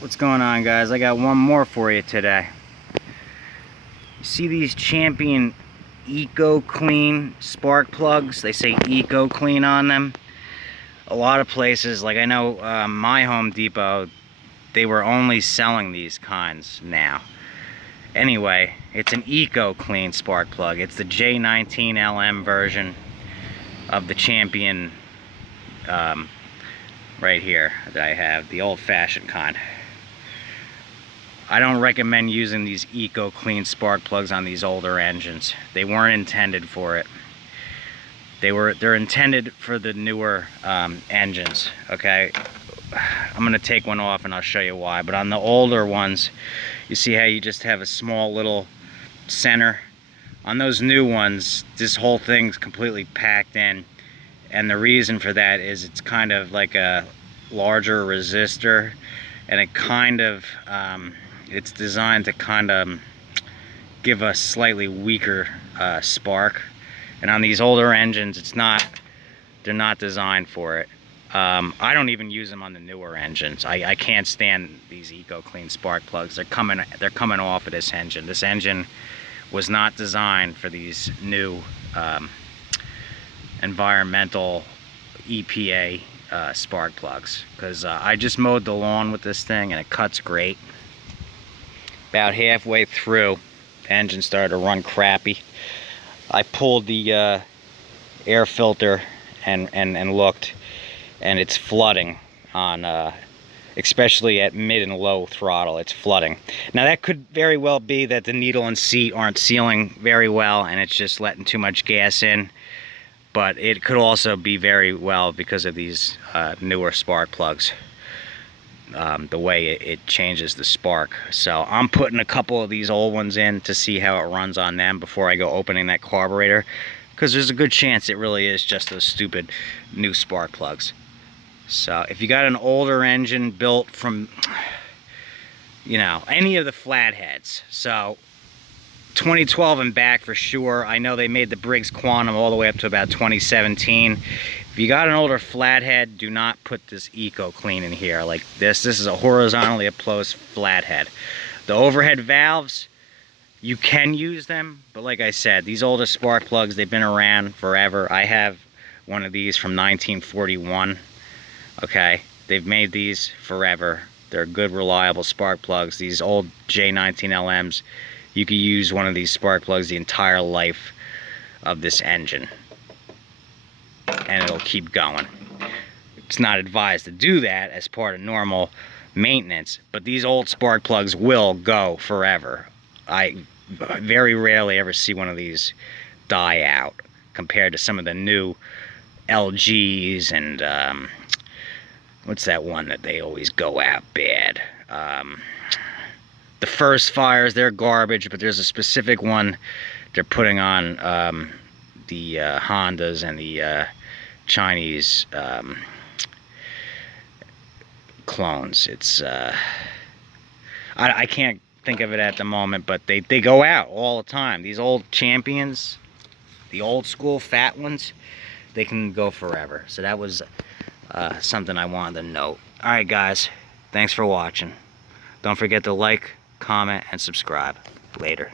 What's going on, guys? I got one more for you today. You see these Champion Eco Clean spark plugs? They say Eco Clean on them. A lot of places, like I know my Home Depot, they were only selling these kinds now. Anyway, it's an Eco Clean spark plug. It's the J19LM version of the Champion right here that I have, the old-fashioned kind. I don't recommend using these Eco Clean spark plugs on these older engines. They weren't intended for it. They're intended for the newer engines. Okay, I'm gonna take one off and I'll show you why. But on the older ones, you see how you just have a small little center. On those new ones, this whole thing's completely packed in, and the reason for that is it's kind of like a larger resistor, and it kind of it's designed to kind of give a slightly weaker spark. And on these older engines, they're not designed for it. I don't even use them on the newer engines. I can't stand these Eco Clean spark plugs. They're coming off of this engine. This engine was not designed for these new environmental EPA spark plugs, because I just mowed the lawn with this thing and it cuts great. About halfway through, the engine started to run crappy. I pulled the air filter and looked, and it's flooding on especially at mid and low throttle. It's flooding. Now that could very well be that the needle and seat aren't sealing very well and it's just letting too much gas in, but it could also be very well because of these newer spark plugs, the way it changes the spark. So I'm putting a couple of these old ones in to see how it runs on them before I go opening that carburetor, because there's a good chance it really is just those stupid new spark plugs. So if you got an older engine built from, you know, any of the flatheads, so 2012 and back for sure. I know they made the Briggs Quantum all the way up to about 2017. If you got an older flathead, do not put this Eco Clean in here like this. This is a horizontally opposed flathead. The overhead valves, you can use them, but like I said, these older spark plugs, they've been around forever. I have one of these from 1941. Okay, they've made these forever. They're good, reliable spark plugs. These old J19LMs, you could use one of these spark plugs the entire life of this engine, and it'll keep going. It's not advised to do that as part of normal maintenance, but these old spark plugs will go forever. I very rarely ever see one of these die out compared to some of the new LGs and what's that one that they always go out bad? The First Fires, they're garbage, but there's a specific one they're putting on the Hondas and the Chinese clones. It's I can't think of it at the moment, but they go out all the time. These old Champions, the old school fat ones, they can go forever. So that was something I wanted to note. Alright guys, thanks for watching. Don't forget to like, comment, and subscribe. Later.